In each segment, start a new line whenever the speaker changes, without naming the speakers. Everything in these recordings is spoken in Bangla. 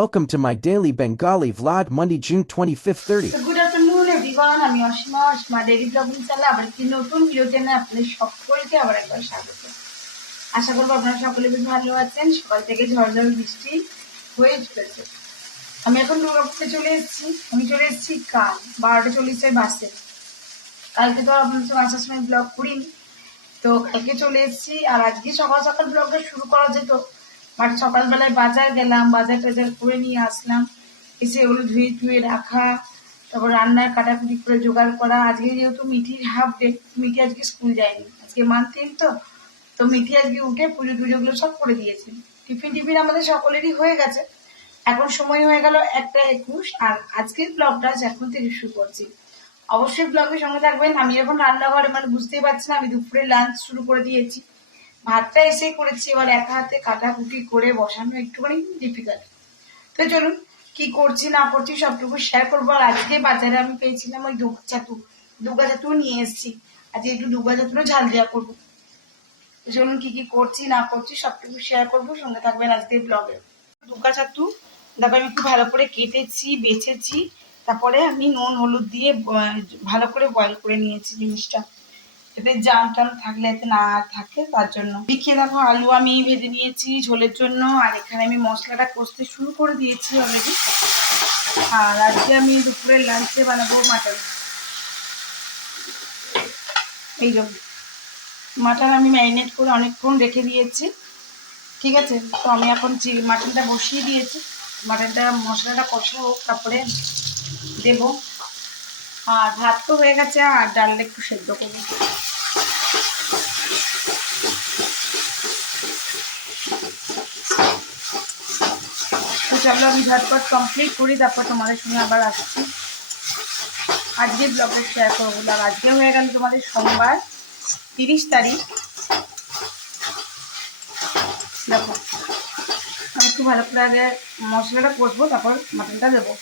Welcome to my daily Bengali vlog Monday, June 25th, 30.
Good afternoon everyone আমি Asima Asima daily blogging channel আবার একটি নতুন ভিডিওতে না আপনাদের সকলকে আবার একবার স্বাগত আশা করব আপনারা সকলে বেশ ভালো আছেন। সকাল থেকে ঝড়ঝড় বৃষ্টি হয়ে চলেছে। আমি এখন দুর্গাপুরে চলে এসেছি। আমি চলে এসেছি কাল বারোটা চল্লিশের বাসে। কালকে তো আপনার সাথে আসার সময় ব্লগ করিনি। তো কালকে চলে এসেছি আর আজকে সকাল সকাল ব্লগটা শুরু করা যেত। বাট সকালবেলায় বাজার গেলাম, বাজার টাজার করে নিয়ে আসলাম। এসে ওগুলো ধুয়ে ধুয়ে রাখা, তারপর রান্নার কাটাকুটি করে জোগাড় করা। আজকে যেহেতু মিঠির হাফ ডে মিঠি আজকে স্কুল যায়নি। আজকে মান্থেন তো তো মিঠি আজকে উঠে পুজো টুজোগুলো সব করে দিয়েছে। টিফিন টিফিন আমাদের সকলেরই হয়ে গেছে। এখন সময় হয়ে গেল একটা একুশ, আর আজকের ব্লগটা এখন থেকে শুরু করছি। অবশ্যই ব্লগের সঙ্গে থাকবেন। আমি এখন রান্নাঘরে মানে বুঝতেই পারছি না আমি দুপুরে লাঞ্চ শুরু করে দিয়েছি। ভাতটা এসে করেছি, এবার একা হাতে কাটাকুটি করে বসানো একটুখানি ডিফিকাল্ট তো চলুন, কি করছি, না করছি সবটুকু শেয়ার করব। আর আজকে বাজারে আমি পেয়েছিলাম ওই দুগা ছাতু দুগা ছাতু নিয়ে এসেছি। আজকে একটু দুগা ছাতুরও ঝাল দেওয়া করব। চলুন, কি কি করছি, না করছি সবটুকু শেয়ার করব। সঙ্গে থাকবেন আজকের ব্লগে দুগা ছাতু তারপর আমি একটু ভালো করে কেটেছি, বেছেছি। তারপরে আমি নুন, হলুদ দিয়ে ভালো করে বয়েল করে নিয়েছি জিনিসটা। এতে জাম টাম থাকলে এতে না থাকে, তার জন্য। দেখিয়ে দেখো, আলু আমি ভেজে নিয়েছি ঝোলের জন্য, আর এখানে আমি মশলাটা কষতে শুরু করে দিয়েছি অলরেডি আর আজকে আমি দুপুরের লাঞ্চে বানাবো মাটন। এই জন্য মাটন আমি ম্যারিনেট করে অনেকক্ষণ রেখে দিয়েছি। ঠিক আছে? তো আমি এখন মাটনটা বসিয়ে দিয়েছি, মাটনটা, মশলাটা কষা হোক তারপরে দেবো। আর ভাত তো হয়ে গেছে, আর ডালটা একটু সেদ্ধ করব। চলো আমি ঝটপট কমপ্লিট করি, তারপর তোমাদের সঙ্গে আবার আসছি। আজকে ব্লগে শেয়ার করব। আর আজকে হয়ে গেল তোমাদের সোমবার, তিরিশ তারিখ। দেখো, আমি একটু ভালো করে আগে মশলাটা করব তারপর মাটনটা দেবো।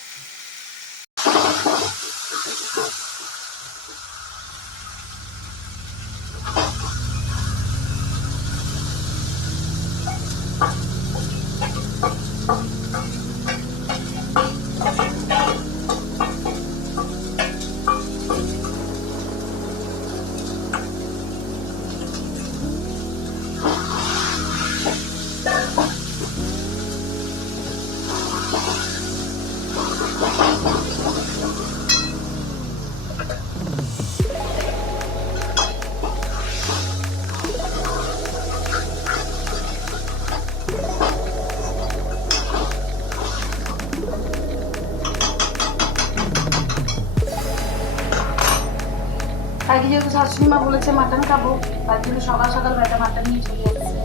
আগে যেহেতু শাশুড়ি মা বলেছে মাটন খাব তার জন্য সকাল সকাল বেটা মাটন নিয়ে চলে যাচ্ছে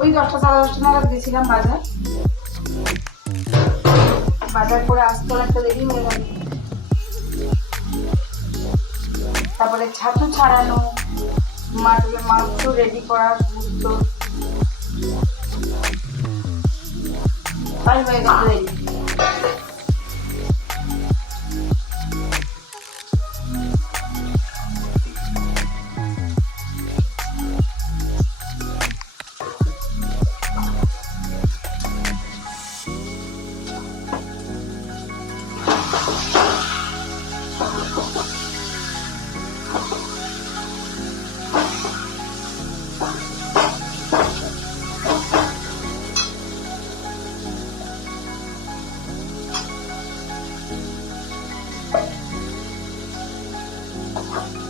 ওই দশটা সাড়ে দশটা নাগাদ গেছিলাম বাজার। বাজার করে আসতে অনেকটা দেরি হয়ে গেল। তারপরে ছাতু ছাড়ানো মাংস রেডি করা তাই হয়ে গেছে রেডি you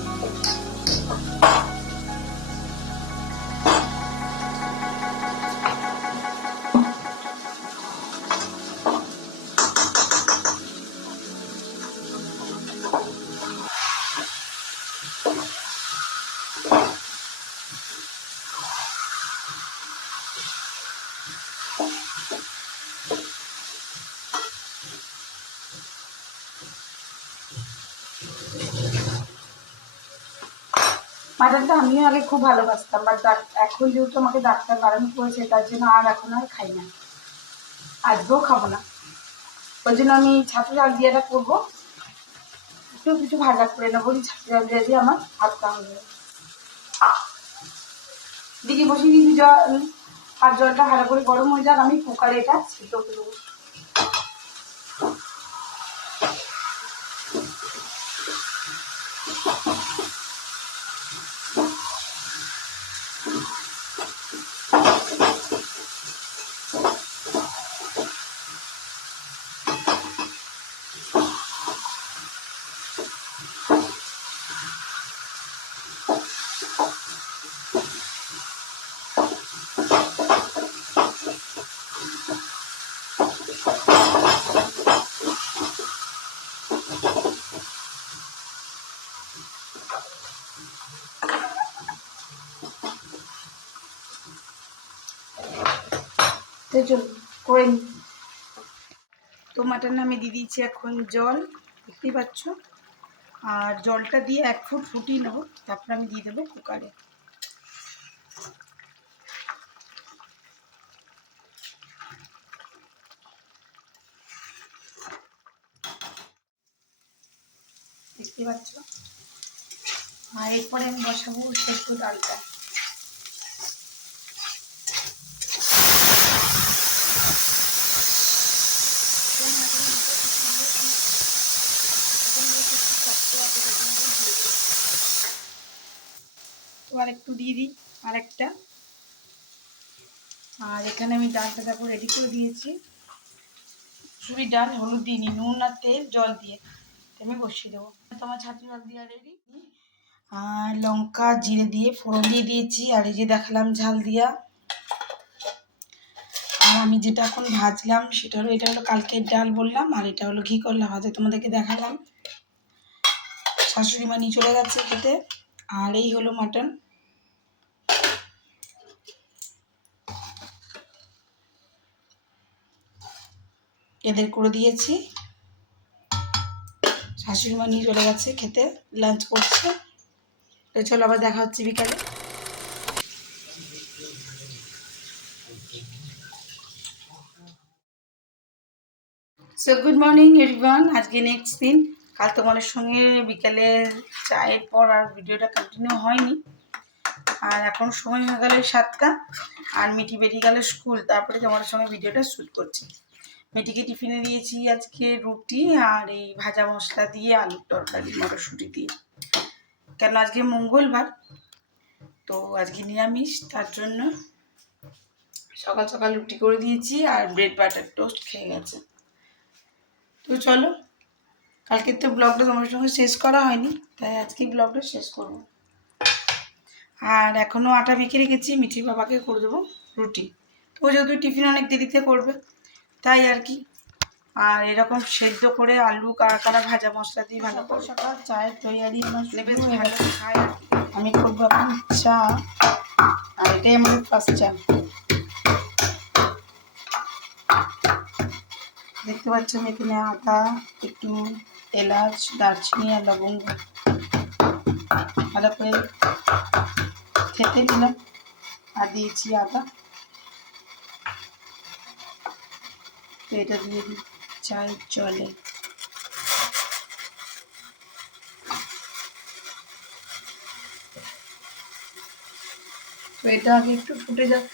মাটনটা আমিও আগে খুব ভালোবাসতাম বাট এখন যেহেতু আমাকে ডাক্তার বারণ করেছে, তার জন্য আর এখন আর খাই না। আজকেও খাব না। ওই জন্য আমি ছাতু ডাল দিয়েটা করব। একটু কিছু ভাজা করে নেব ঝাঁকি জল দিয়ে দিয়ে আমার ভাতটা হয়ে যাবে দিকে বসে দিদি জল। আর জলটা ভালো করে গরম হয়ে যাক, আমি কুকারে এটা সিদ্ধ করে দেবো তো মাটন আমি দিয়ে দিয়েছি এখন জল, দেখতেই পাচ্ছ। আর জলটা দিয়ে এক ফুট ফুটিয়ে নেব, তারপর আমি দিয়ে দেবো কুকারে। দেখতে পাচ্ছ। আর এরপরে আমি বসাবো সেদ্ধ ডালটা। এবার একটু দিয়ে দিই আর একটা আর এখানে আমি ডালটা দেখো রেডি করে দিয়েছি। শুধু ডাল, হলুদ দিইনি নুন আর তেল, জল দিয়ে। আমি বসিয়ে দেবো। তোমার ছাতু জল দিয়ে রেডি আর লঙ্কা, জিরে দিয়ে ফোড়ন দিয়ে দিয়েছি। আর এই যে দেখালাম ঝাল দিয়া। আর আমি যেটা এখন ভাজলাম সেটা হলো এটা হলো কালকের ডাল বললাম, আর এটা হলো ঘি করলা ভাজা। তোমাদেরকে দেখালাম। শাশুড়ি মা নিয়ে চলে গেছে খেতে। আর এই হলো মাটন। এদের করে দিয়েছি। শাশুড়ি মা নিয়ে চলে গেছে খেতে লাঞ্চ করছে। তো চলো আবার দেখা হচ্ছে বিকালে। সো গুড মর্নিং এভরিওয়ান আজকে নেক্সট দিন। কাল তোমাদের সঙ্গে বিকালে চায়ের পর আর ভিডিওটা কন্টিনিউ হয়নি। আর এখন সময় হয়ে গেল সাতটা। আর মিটি বেরিয়ে গেল স্কুল। তারপরে তোমাদের সঙ্গে ভিডিওটা শ্যুট করছি। মেয়েটিকে টিফিনে দিয়েছি আজকে রুটি আর এই ভাজা মশলা দিয়ে আলুর তরকারি, মটরশুঁটি দিয়ে। কেন আজকে মঙ্গলবার? তো আজকে নিরামিষ, তার জন্য সকাল সকাল রুটি করে দিয়েছি আর ব্রেড বাটার টোস্ট খেয়ে গেছে। তো চলো কালকে তো ব্লগটা তোমার সঙ্গে শেষ করা হয়নি, তাই আজকে ব্লগটা শেষ করব। আর এখনও আটা মেখে রেখেছি মিঠি বাবাকে করে দেবো রুটি। তো যেহেতু টিফিন অনেক দেরিতে করবে। তাই আর কি। আর এরকম সেদ্ধ করে আলু কাড়া ভাজা মশলা দিয়ে ভালো করে। সকাল চায়ের তৈরি আমার বেশ ভালো খাই আমি করব এখন চা আর এটাই আমাদের ফার্স্ট চা। দেখতে পাচ্ছেন এখানে আদা একটু এলাচ দারচিনি আর লবঙ্গ। ভালো করে খেতে নিলাম। আর দিয়েছি আদা। তো এটা দিয়ে চাল জলে তো এটা আগে একটু ফুটে যাক।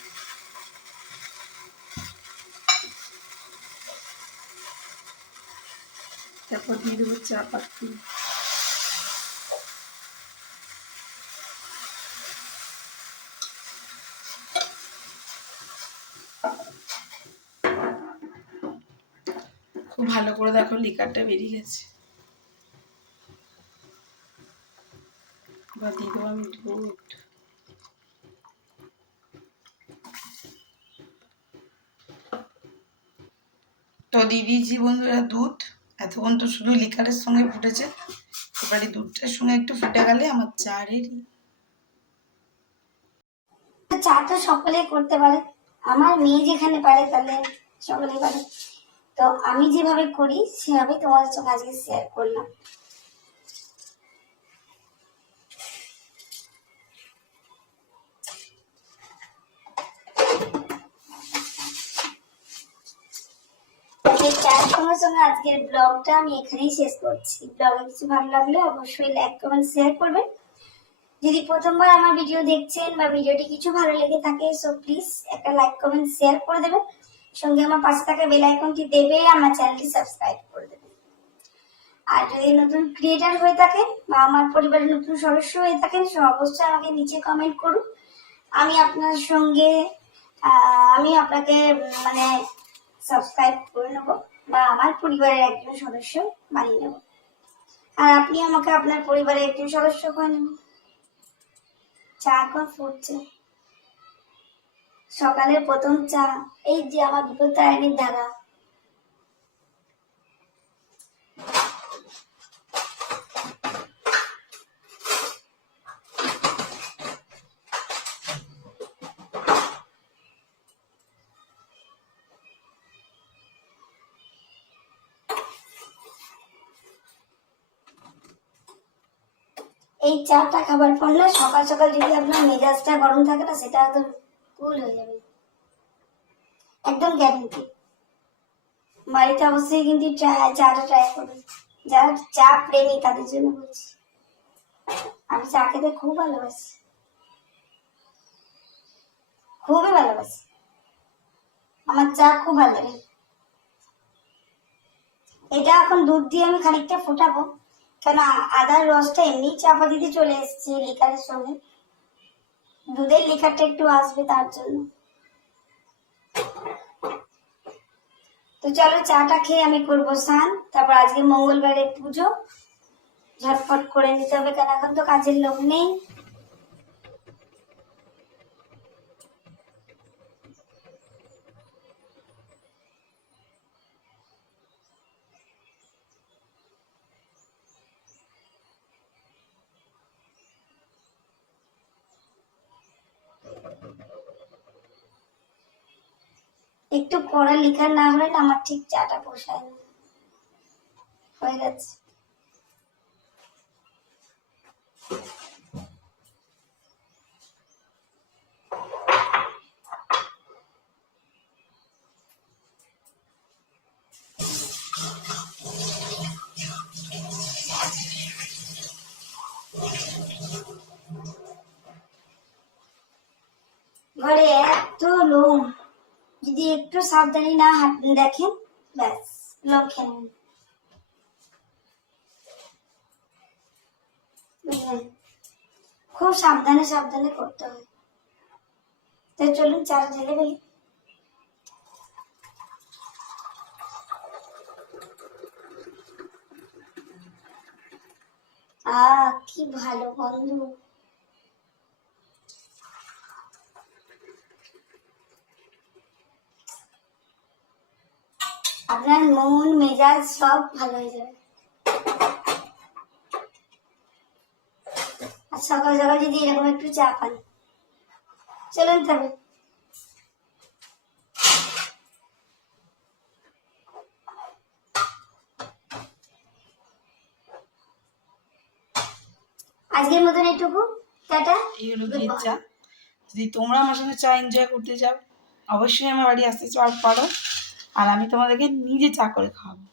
তারপর দিয়ে দেবো চা পাতি। ভালো করে দেখো লিকারটা বেরিয়ে গেছে। দেবো আমি দুধ। তো দিয়ে দিয়েছি বন্ধুরা, দুধ। এতক্ষণ তো শুধু লিকারের সঙ্গে ফুটেছে। এবারে দুধটার সঙ্গে একটু ফুটে গেলে আমার চা রেডি
চা তো সকলেই করতে পারে। আমার মেয়ে যেখানে পারে, তাহলে সকলেই পারে। তো আমি যেভাবে করি সেভাবে তোমাদের সঙ্গে আজকে শেয়ার করলাম। সঙ্গে সঙ্গে আজকের ব্লগটা আমি এখানেই শেষ করছি। ব্লগে কিছু ভালো লাগলে অবশ্যই লাইক কমেন্ট শেয়ার করবেন। যদি প্রথমবার আমার ভিডিও দেখছেন বা ভিডিওটি কিছু ভালো লেগে থাকে সো প্লিজ একটা লাইক কমেন্ট শেয়ার করে দেবেন। সঙ্গে আমার পাশে থাকা বেল আইকনটি দেবে, আমার চ্যানেলটি সাবস্ক্রাইব করে দেবেন আর যদি নতুন ক্রিয়েটার হয়ে থাকেন বা আমার পরিবারের নতুন সদস্য হয়ে থাকেন, সো অবশ্যই আমাকে নিচে কমেন্ট করুন। আমি আপনার সঙ্গে আমি আপনাকে মানে সাবস্ক্রাইব করে নেব বা আমার পরিবারের একজন সদস্য বানিয়ে নেব। আর আপনি আমাকে আপনার পরিবারের একজন সদস্য করে নেবেন। চা এখন ফুটছে সকালের প্রথম চা, এই যে আমার দুটো তারিণীর ধারা এই চাটা খাবার না সকাল সকাল যদি আপনার মেজাজটা গরম থাকে না, সেটা একদম কুল হয়ে যাবে একদম গ্যারেন্টি বাড়িতে অবশ্যই কিন্তু চাটা ট্রাই করবেন যারা চা প্রেমী, তাদের জন্য বলছি। আমি চা খেতে খুব ভালোবাসি। খুবই ভালোবাসি। আমার চা খুব ভালো লাগে। এটা এখন দুধ দিয়ে আমি খানিকটা ফোটাবো। কেন আদার রসটা এমনি চাপা দিতে চলে এসেছে লিকারের সঙ্গে। দুধের লিকারটা একটু আসবে তার জন্য। তো চলো চাটা খেয়ে আমি করব স্নান। তারপর আজকে মঙ্গলবারে পুজো। ঝটপট করে নিতে হবে কেন এখন তো কাজের লোক নেই। একটু পড়া লেখা না হলে আমার ঠিক চাটা পোষায় না হয়ে গেছে। ঘরে এত যদি একটু সাবধানে না দেখেন, ব্যাস লোক খেয়ে বুঝলেন খুব সাবধানে সাবধানে করতে হবে তো চলুন, চারা ঢেলে ফেলি। আহ, কি ভালো বন্ধু। আপনার মন মেজাজ সব ভালো হয়ে যাবে। আর সকাল সকাল যদি এরকম একটু চা পান চলুন তবে আজকের মতন এইটুকু। টাটা।
এই হলো চা। যদি তোমরা আমার সঙ্গে চা এনজয় করতে চাও অবশ্যই আমার বাড়ি আসতে চাও পারো। আর আমি তোমাদেরকে নিজে চা করে খাওয়াবো।